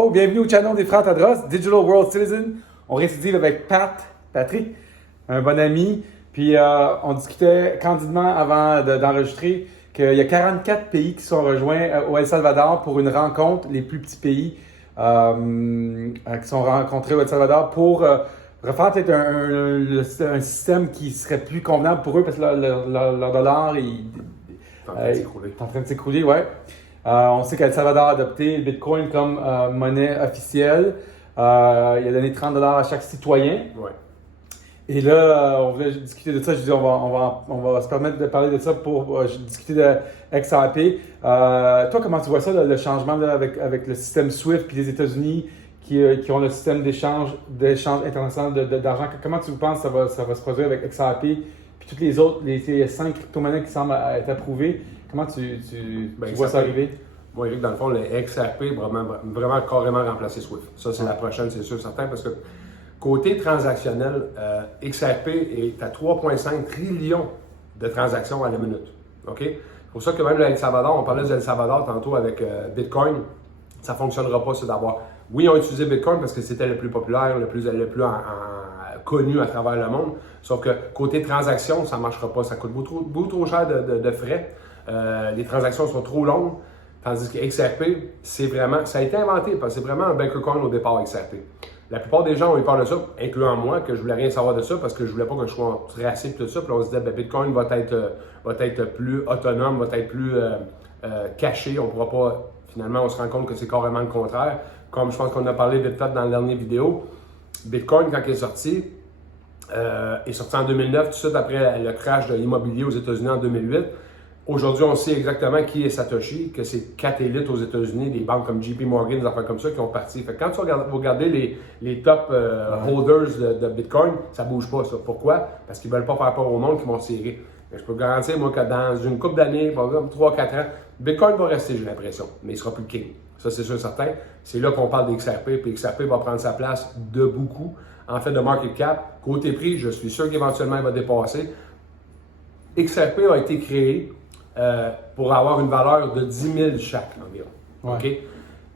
Oh, bienvenue au channel des Frères Tadros, Digital World Citizen. On récidive avec Patrick, un bon ami. Puis on discutait candidement avant d'enregistrer qu'il y a 44 pays qui sont rejoints au El Salvador pour une rencontre, les plus petits pays qui sont rencontrés au El Salvador pour refaire peut-être un système qui serait plus convenable pour eux parce que leur dollar est en train de s'écrouler. Ouais. On sait qu'El Salvador a adopté le Bitcoin comme monnaie officielle. Il a donné 30$ à chaque citoyen. Ouais. Et là, on voulait discuter de ça. Je dis, on va se permettre de parler de ça pour discuter de XRP. Toi, comment tu vois ça, le changement là, avec le système SWIFT puis les États-Unis qui ont le système d'échange international d'argent? Comment tu penses que ça va se produire avec XRP puis toutes les autres, les 5 crypto-monnaies qui semblent être approuvées? Comment tu vois ça arriver? Moi, Eric, dans le fond, le XRP va vraiment carrément remplacer SWIFT. Ça, c'est la prochaine, c'est sûr, certain, parce que côté transactionnel, XRP est à 3,5 trillions de transactions à la minute. OK? C'est pour ça que même le El Salvador, on parlait du El Salvador tantôt avec Bitcoin, ça ne fonctionnera pas, c'est d'avoir. Oui, ils ont utilisé Bitcoin parce que c'était le plus populaire, le plus connu à travers le monde. Sauf que côté transaction, ça ne marchera pas. Ça coûte beaucoup trop cher de frais. Les transactions sont trop longues. Tandis que XRP, ça a été inventé parce que c'est vraiment un banker coin au départ, XRP. La plupart des gens ont eu peur de ça, incluant moi, que je voulais rien savoir de ça parce que je voulais pas que je sois tracé et tout ça. Puis on se disait, Bitcoin va être plus autonome, va être plus caché. On pourra pas, finalement, on se rend compte que c'est carrément le contraire. Comme je pense qu'on a parlé vite fait dans la dernière vidéo, Bitcoin, quand il est sorti en 2009, tout de suite après le crash de l'immobilier aux États-Unis en 2008. Aujourd'hui, on sait exactement qui est Satoshi, que c'est 4 élites aux États-Unis, des banques comme JP Morgan, des affaires comme ça qui ont parti. Fait que quand vous regardez les top holders de Bitcoin, ça ne bouge pas ça. Pourquoi? Parce qu'ils ne veulent pas faire peur au monde qui vont serrer. Mais je peux vous garantir, moi, que dans une couple d'années, par exemple 3-4 ans, Bitcoin va rester, j'ai l'impression, mais il ne sera plus le king. Ça, c'est sûr certain. C'est là qu'on parle d'XRP, puis XRP va prendre sa place de beaucoup. En fait, de market cap, côté prix, je suis sûr qu'éventuellement, il va dépasser. XRP a été créé pour avoir une valeur de 10 000 chaque environ. Ouais. Okay?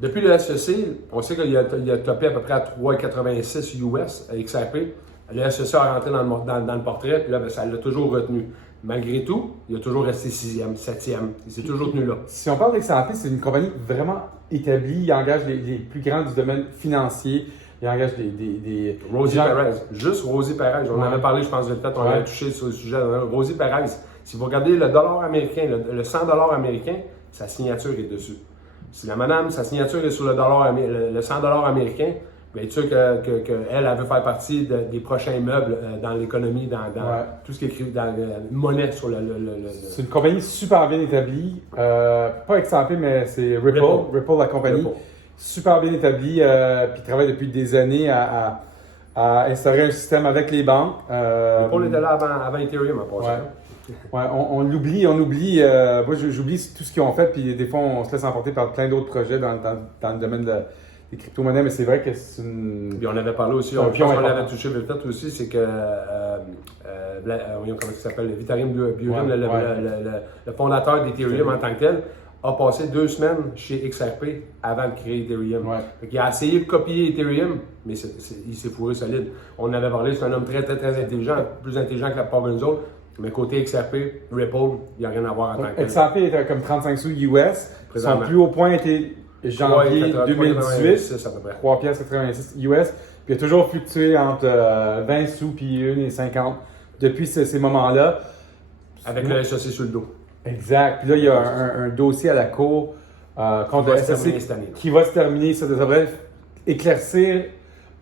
Depuis le SEC, on sait qu'il a topé à peu près à 3,86 US à XRP. Le SEC a rentré dans le portrait, puis là, ça l'a toujours retenu. Malgré tout, il a toujours resté 6e, 7e. Il s'est toujours tenu là. Si on parle d'XRP, c'est une compagnie vraiment établie. Il engage les plus grands du domaine financier. Il engage des Rosie Perez. Juste Rosie Perez. On en avait parlé, je pense, peut-être on avait touché sur le sujet. Rosie Perez. Si vous regardez le dollar américain, le 100$ américain, sa signature est dessus. Si la madame, sa signature est sur le 100$ américain, bien, tu sais qu'elle veut faire partie des prochains meubles dans l'économie, dans tout ce qui est écrit dans la monnaie sur le. C'est une compagnie super bien établie. Pas XRP, mais c'est Ripple, la compagnie. Ripple. Super bien établie, puis travaille depuis des années à instaurer un système avec les banques. Ripple était là avant Ethereum, à part ça. Ouais, on oublie. Moi, j'oublie tout ce qu'ils ont fait, puis des fois, on se laisse emporter par plein d'autres projets dans le domaine des crypto-monnaies, mais c'est vrai que c'est une. Puis on avait parlé aussi, on l'avait touché peut-être aussi, c'est que, comment ça s'appelle, Vitalik Buterin, le fondateur d'Ethereum en tant que tel, a passé 2 semaines chez XRP avant de créer Ethereum. Ouais. Il a essayé de copier Ethereum, mais il s'est fourré solide. On avait parlé, c'est un homme très, très, très intelligent, plus intelligent que la plupart de nous autres. Mais côté XRP, Ripple, il n'y a rien à voir en tant que tel. XRP était comme 35 sous US. Son plus haut point était janvier 2018, 3,86$ US. Puis il a toujours fluctué entre 20 sous puis 1,50$ depuis ces moments-là. Avec le SEC sur le dos. Exact. Puis là, il y a un dossier à la cour contre le SEC qui va se terminer. Ça devrait éclaircir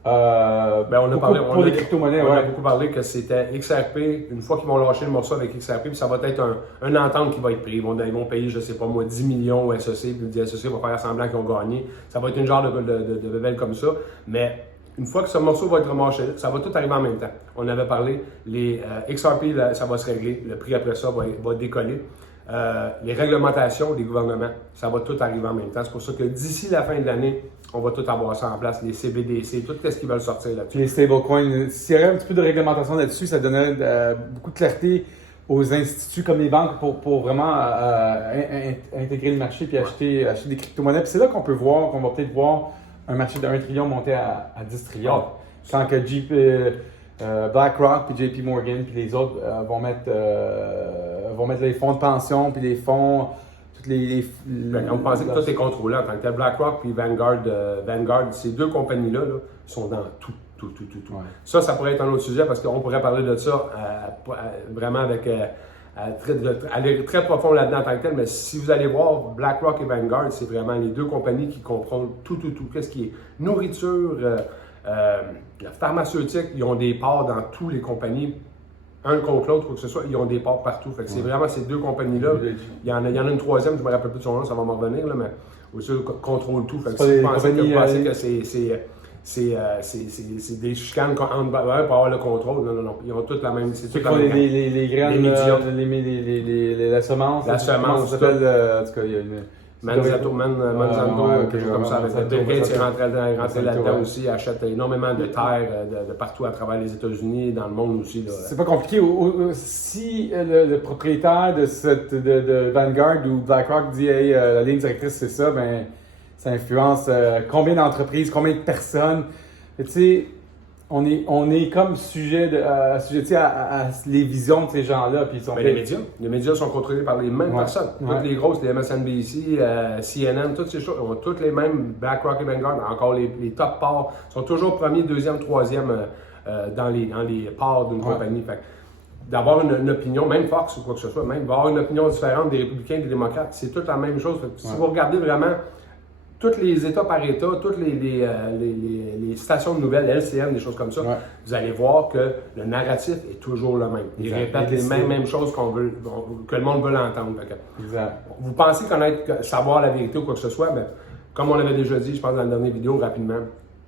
on a parlé, pour les crypto-monnaies. On a beaucoup parlé que c'était XRP. Une fois qu'ils vont lâcher le morceau avec XRP, puis ça va être un entente qui va être pris. Ils vont payer, je ne sais pas moi, 10 millions au SEC, puis le SEC va faire semblant qu'ils ont gagné. Ça va être une genre de bébelle comme ça. Mais une fois que ce morceau va être remarché, ça va tout arriver en même temps. On avait parlé, les XRP, ça va se régler. Le prix après ça va décoller. Les réglementations des gouvernements, ça va tout arriver en même temps. C'est pour ça que d'ici la fin de l'année, on va tout avoir ça en place, les CBDC, tout ce qu'ils veulent sortir là-dessus. Les stablecoins, s'il y avait un petit peu de réglementation là-dessus, ça donnerait beaucoup de clarté aux instituts comme les banques pour vraiment intégrer le marché puis acheter des crypto-monnaies. Puis c'est là qu'on va peut-être voir un marché de 1 trillion monter à 10 trillions. Sans que BlackRock, puis JP Morgan, puis les autres vont mettre les fonds de pension, puis les fonds, toutes les Quand vous pensez que tout est contrôlé en tant que tel, BlackRock puis Vanguard, ces deux compagnies-là sont dans tout. Ouais. Ça pourrait être un autre sujet parce qu'on pourrait parler de ça vraiment avec aller très profond là-dedans en tant que tel, mais si vous allez voir BlackRock et Vanguard, c'est vraiment les deux compagnies qui contrôlent tout. Qu'est-ce qui est nourriture, la pharmaceutique, ils ont des parts dans toutes les compagnies, un contre l'autre, quoi que ce soit, ils ont des parts partout. Fait que c'est vraiment ces deux compagnies-là. Il y en a une troisième, je ne me rappelle plus de son nom, ça va m'en revenir, là, mais aussi contrôle tout. Fait que si vous pensez que c'est des chicanes pour avoir le contrôle. Non. Ils ont toutes la même. C'est toute la même. Les graines, la semence. La semence. Ça s'appelle. En tout cas, il y a une. Monsanto, quelque chose comme ça. Bill Gates est rentré là-dedans aussi, achète énormément de terres de partout à travers les États-Unis et dans le monde aussi. C'est pas compliqué. Si le propriétaire de Vanguard ou BlackRock dit hey, la ligne directrice c'est ça, ben ça influence combien d'entreprises, combien de personnes. Tu sais, on est comme sujet à les visions de ces gens-là. Puis les médias sont contrôlés par les mêmes personnes. Toutes les grosses, les MSNBC, CNN, toutes ces choses ont toutes les mêmes, BlackRock et Vanguard, encore les top parts, sont toujours premier, deuxième, troisième dans les parts d'une compagnie. Fait, d'avoir une opinion, même Fox ou quoi que ce soit, même d'avoir une opinion différente des républicains et des démocrates, c'est toute la même chose. Si vous regardez vraiment tous les États par État, toutes les stations de nouvelles, LCN, des choses comme ça, vous allez voir que le narratif est toujours le même. Ils répètent les mêmes choses que le monde veut l'entendre. Vous pensez savoir la vérité ou quoi que ce soit, mais comme on l'avait déjà dit, je pense dans la dernière vidéo, rapidement,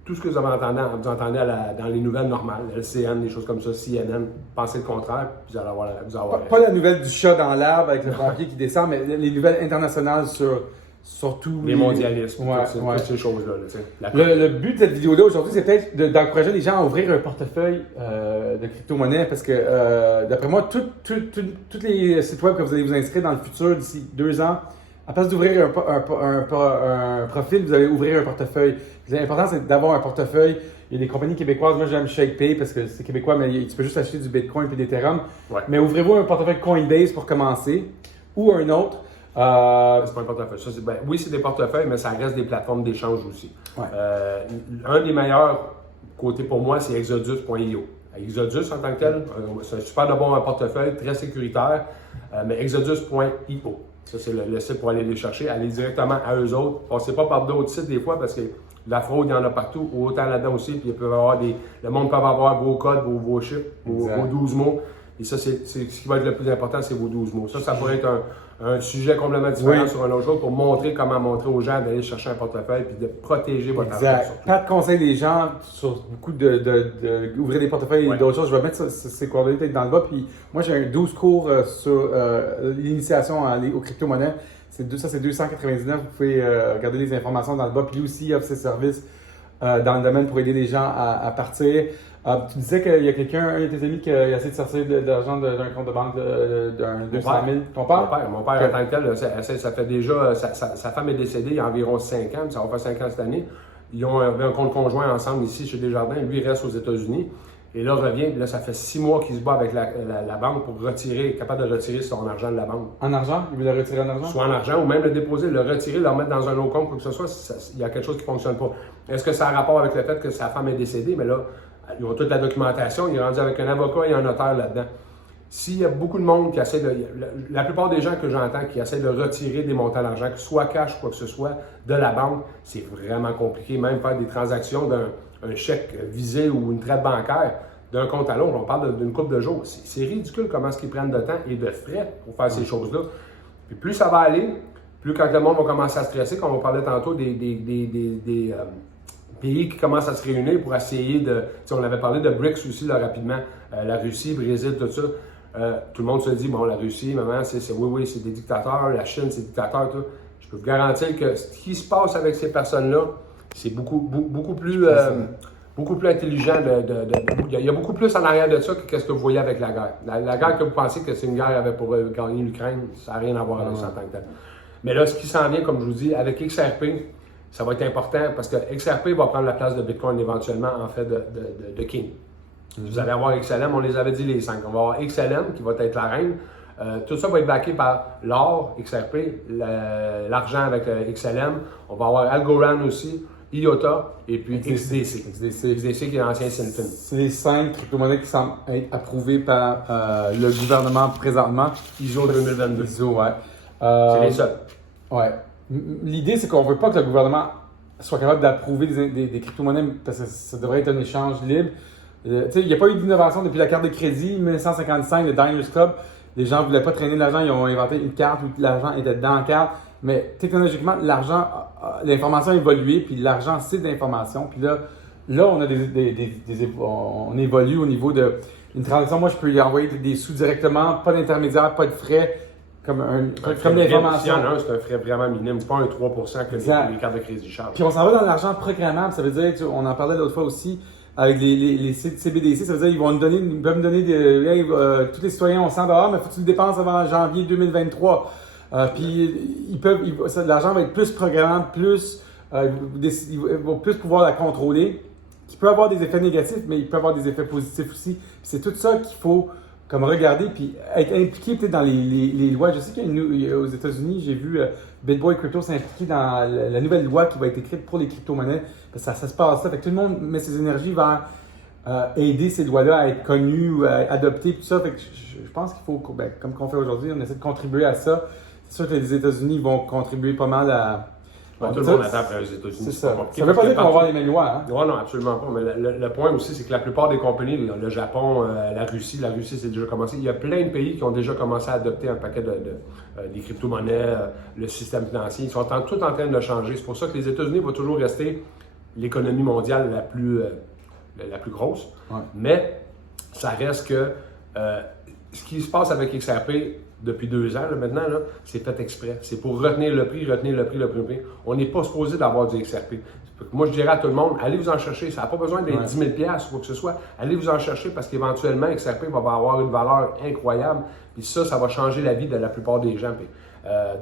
tout ce que vous entendez dans les nouvelles normales, LCN, des choses comme ça, CNN, pensez le contraire, puis vous allez avoir pas la nouvelle du chat dans l'arbre avec le pompier qui descend, mais les nouvelles internationales sur tous les mondialistes, toutes ces choses-là. Le but de cette vidéo-là aujourd'hui, c'est peut-être d'encourager les gens à ouvrir un portefeuille de crypto-monnaie parce que, d'après moi, tous les sites web que vous allez vous inscrire dans le futur d'ici 2 ans, à place d'ouvrir un profil, vous allez ouvrir un portefeuille. L'important, c'est d'avoir un portefeuille. Il y a des compagnies québécoises, moi j'aime ShakePay parce que c'est québécois, mais tu peux juste acheter du Bitcoin et des Ethereum. Mais ouvrez-vous un portefeuille Coinbase pour commencer ou un autre. C'est pas un portefeuille. Ça, oui, c'est des portefeuilles, mais ça reste des plateformes d'échange aussi. Un des meilleurs côtés pour moi, c'est Exodus.io. Exodus en tant que tel, c'est un super de bon portefeuille, très sécuritaire, mais Exodus.io. Ça, c'est le site pour aller les chercher. Allez directement à eux autres. Passez pas par d'autres sites des fois parce que la fraude, il y en a partout, autant là-dedans aussi. Puis le monde peut avoir vos codes, vos chiffres, vos 12 mots. Et ça, c'est ce qui va être le plus important, c'est vos 12 mots. Ça pourrait être un sujet complètement différent sur un autre jour pour montrer comment montrer aux gens d'aller chercher un portefeuille puis de protéger votre argent. Pas de conseil des gens sur beaucoup d'ouvrir des portefeuilles et d'autres choses. Je vais mettre ces coordonnées peut-être dans le bas. Puis moi, j'ai un 12 cours sur l'initiation aux crypto-monnaies. Ça, c'est 299. Vous pouvez regarder les informations dans le bas. Puis lui aussi, il offre ses services dans le domaine pour aider les gens à partir. Tu disais qu'il y a quelqu'un, un de tes amis, qui a essayé de sortir de l'argent d'un compte de banque d'un 200 000. Ton père? Mon père, en tant que tel, ça fait déjà. Sa femme est décédée il y a environ 5 ans, puis ça va faire 5 ans cette année. Ils ont un compte conjoint ensemble ici chez Desjardins. Lui, il reste aux États-Unis. Et là, revient. Puis là, ça fait 6 mois qu'il se bat avec la banque pour capable de retirer son argent de la banque. En argent? Il veut le retirer en argent? Soit en argent ou même le déposer, le retirer, le remettre dans un autre compte, quoi que ce soit. Il y a quelque chose qui ne fonctionne pas. Est-ce que ça a rapport avec le fait que sa femme est décédée? Mais là, ils ont toute la documentation, il est rendu avec un avocat et un notaire là-dedans. S'il y a beaucoup de monde qui essaie la plupart des gens que j'entends qui essaient de retirer des montants d'argent, que ce soit cash ou quoi que ce soit, de la banque, c'est vraiment compliqué. Même faire des transactions d'un chèque visé ou une traite bancaire d'un compte à l'autre, on parle d'une couple de jours. C'est ridicule comment est-ce qu'ils prennent de temps et de frais pour faire ces choses-là. Puis plus ça va aller, plus quand le monde va commencer à stresser, comme on parlait tantôt des pays qui commencent à se réunir pour essayer on avait parlé de BRICS aussi là, rapidement, la Russie, le Brésil, tout ça. Tout le monde se dit, bon, la Russie, maman, oui, c'est des dictateurs, la Chine, c'est des dictateurs, tout. Je peux vous garantir que ce qui se passe avec ces personnes-là, c'est beaucoup plus intelligent. Il y a beaucoup plus en arrière de ça que ce que vous voyez avec la guerre. La guerre que vous pensez que c'est une guerre pour gagner l'Ukraine, ça n'a rien à voir avec ça en tant que tel. Mais là, ce qui s'en vient, comme je vous dis, avec XRP, ça va être important parce que XRP va prendre la place de Bitcoin éventuellement en fait de King. Vous allez avoir XLM, on les avait dit les 5. On va avoir XLM qui va être la reine. Tout ça va être backé par l'or, XRP, l'argent avec XLM. On va avoir Algorand aussi, IOTA et puis XDC. XDC qui est l'ancien Sinfin. C'est les 5 crypto-monnaies qui semblent être approuvées par le gouvernement présentement. ISO 2022. ISO, ouais. C'est les seuls. Ouais. L'idée, c'est qu'on ne veut pas que le gouvernement soit capable d'approuver des crypto-monnaies parce que ça devrait être un échange libre. Il n'y a pas eu d'innovation depuis la carte de crédit, 1955, le Diners Club. Les gens ne voulaient pas traîner de l'argent, ils ont inventé une carte où l'argent était dans la carte. Mais technologiquement, l'information a évolué, puis l'argent, c'est de l'information. Puis là, on a on évolue au niveau d'une transaction. Moi, je peux y envoyer des sous directement, pas d'intermédiaire, pas de frais, comme l'information. S'il y en a un, c'est un frais vraiment minime. C'est pas un 3% que les cartes de crédit chargent. Puis on s'en va dans l'argent programmable. Ça veut dire, on en parlait l'autre fois aussi, avec les CBDC, ça veut dire qu'ils peuvent me donner tous les citoyens ont 100 $, mais il faut que tu le dépenses avant janvier 2023. Puis l'argent va être plus programmable, ils vont plus pouvoir la contrôler, qui peut avoir des effets négatifs, mais il peut avoir des effets positifs aussi. Puis c'est tout ça qu'il faut comme regarder, puis être impliqué peut-être dans les lois. Je sais qu'aux États-Unis, j'ai vu BitBoy Crypto s'impliquer dans la nouvelle loi qui va être écrite pour les crypto-monnaies. Ça se passe là. Fait que tout le monde met ses énergies vers aider ces lois-là à être connues ou à adopter, tout ça. Fait que je pense qu'il faut, comme qu'on fait aujourd'hui, on essaie de contribuer à ça. C'est sûr que les États-Unis vont contribuer pas mal à... Tout le monde attend après les États-Unis. C'est ça. Ça ne veut pas dire qu'on va avoir les mêmes lois. Hein? Non, absolument pas. Mais le point aussi, c'est que la plupart des compagnies, le Japon, la Russie c'est déjà commencé. Il y a plein de pays qui ont déjà commencé à adopter un paquet des crypto-monnaies, le système financier. Ils sont tout en train de changer. C'est pour ça que les États-Unis vont toujours rester l'économie mondiale la plus grosse. Ouais. Mais ça reste que ce qui se passe avec XRP depuis 2 ans maintenant, c'est fait exprès. C'est pour retenir le prix. On n'est pas supposé d'avoir du XRP. Moi, je dirais à tout le monde, allez vous en chercher. Ça n'a pas besoin d'être 10 000 $ ou quoi que ce soit. Allez vous en chercher parce qu'éventuellement, XRP va avoir une valeur incroyable. Puis ça va changer la vie de la plupart des gens. Puis,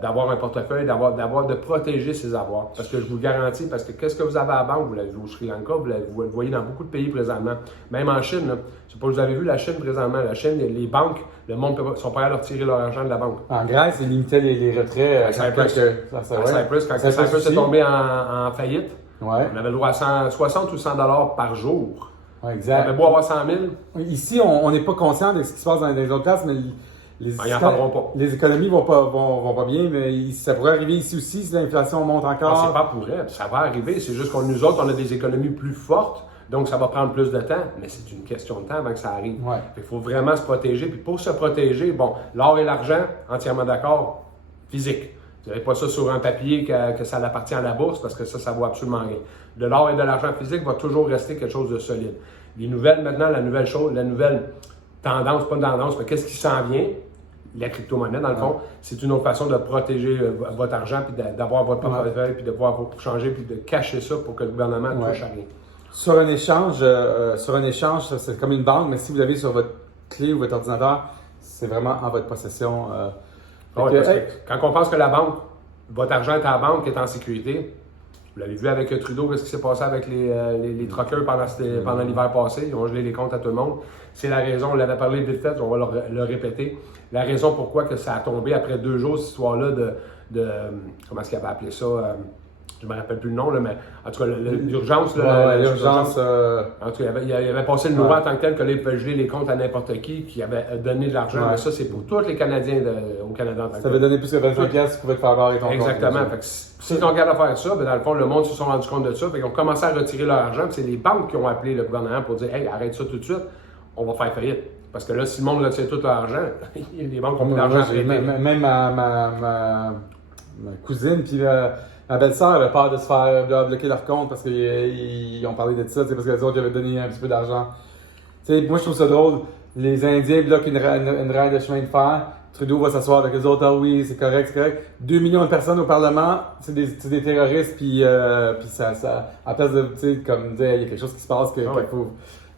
d'avoir un portefeuille, de protéger ses avoirs. Parce que je vous le garantis, parce que qu'est-ce que vous avez à la banque, vous l'avez vu au Sri Lanka, vous le voyez dans beaucoup de pays présentement. Même en Chine, je ne sais pas si vous avez vu la Chine présentement. La Chine, les banques, le monde sont prêts à leur retirer leur argent de la banque. En Grèce, ils limitaient les retraits. À Cyprus, quand Cyprus est tombé en faillite, on avait le droit à 60 ou 100 $ par jour. Ouais, exact. On avait beau avoir 100 000. Ici, on n'est pas conscient de ce qui se passe dans les autres places, mais les économies vont pas bien, mais ça pourrait arriver ici aussi si l'inflation monte encore. C'est pas pourrait, ça va arriver. C'est juste que nous autres, on a des économies plus fortes, donc ça va prendre plus de temps, mais c'est une question de temps avant que ça arrive. Ouais. Il faut vraiment se protéger. Puis pour se protéger, l'or et l'argent, entièrement d'accord, physique. Vous n'avez pas ça sur un papier que ça appartient à la bourse, parce que ça vaut absolument rien. De l'or et de l'argent physique va toujours rester quelque chose de solide. Les nouvelles, maintenant, la nouvelle tendance, pas une tendance, mais qu'est-ce qui s'en vient? La crypto-monnaie, dans le fond, c'est une autre façon de protéger votre argent, puis d'avoir votre portefeuille, puis de pouvoir vous changer, puis de cacher ça pour que le gouvernement ne touche à rien. Sur un échange, c'est comme une banque, mais si vous l'avez sur votre clé ou votre ordinateur, c'est vraiment en votre possession. Parce que quand on pense que la banque, votre argent est à la banque, est en sécurité, vous l'avez vu avec Trudeau, qu'est-ce qui s'est passé avec les truckers pendant l'hiver passé, ils ont gelé les comptes à tout le monde. C'est la raison, on l'avait parlé vite fait, on va le répéter, la raison pourquoi que ça a tombé après 2 jours, cette histoire-là de comment est-ce qu'il avait appelé ça, je ne me rappelle plus le nom, là, mais en tout cas, l'urgence. L'urgence. En tout cas, il avait passé le loi en tant que tel que là, il pouvait geler les comptes à n'importe qui avait donné de l'argent. Mais ça, c'est pour tous les Canadiens au Canada. Ça avait donné plus que 25 piastres, tu pouvais te faire barrer ton compte. Exactement. Fait que si on regarde à faire ça, dans le fond, le monde se sont rendu compte de ça. Ils ont commencé à retirer leur argent. C'est les banques qui ont appelé le gouvernement pour dire « Hey, arrête ça tout de suite, on va faire faillite. » Parce que là, si le monde retire tout leur argent, les banques ont plus d'argent. Même ma cousine, puis ma belle-sœur avait peur de se faire bloquer leur compte parce qu'ils ont parlé de ça, parce que les autres avaient donné un petit peu d'argent. Moi, je trouve ça drôle. Les Indiens bloquent une rail de chemin de fer. Trudeau va s'asseoir avec les autres. Ah oui, c'est correct. 2 millions de personnes au Parlement, c'est des terroristes. Puis ça, à place de, comme dire, il y a quelque chose qui se passe qu'il faut.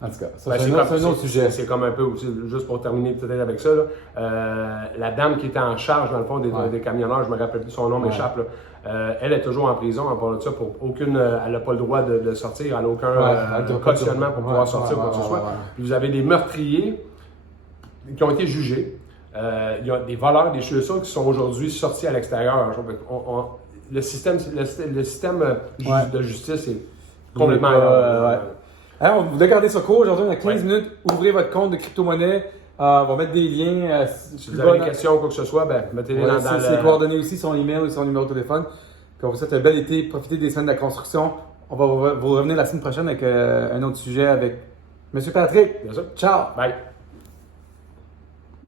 En tout cas, c'est un autre sujet. C'est comme un peu aussi, juste pour terminer peut-être avec ça, la dame qui était en charge, dans le fond, des camionneurs, je me rappelle plus son nom, m'échappe, Elle est toujours en prison, à part de ça, elle n'a pas le droit de sortir, elle n'a aucun Ouais, cautionnement pour pouvoir sortir, quoi que ce soit. Puis vous avez des meurtriers qui ont été jugés. Il y a des voleurs, des chaussures qui sont aujourd'hui sortis à l'extérieur. Le système de justice est complètement... Alors, vous devez garder ça court. Aujourd'hui, on a 15 minutes. Ouvrez votre compte de crypto-monnaie. On va mettre des liens. Si vous avez des questions ou quoi que ce soit, mettez-les dans ses coordonnées aussi, son email ou son numéro de téléphone. Puis on vous souhaite un bel été. Profitez des semaines de la construction. On va vous revenir la semaine prochaine avec un autre sujet avec M. Patrick. Bien sûr. Ciao! Bye!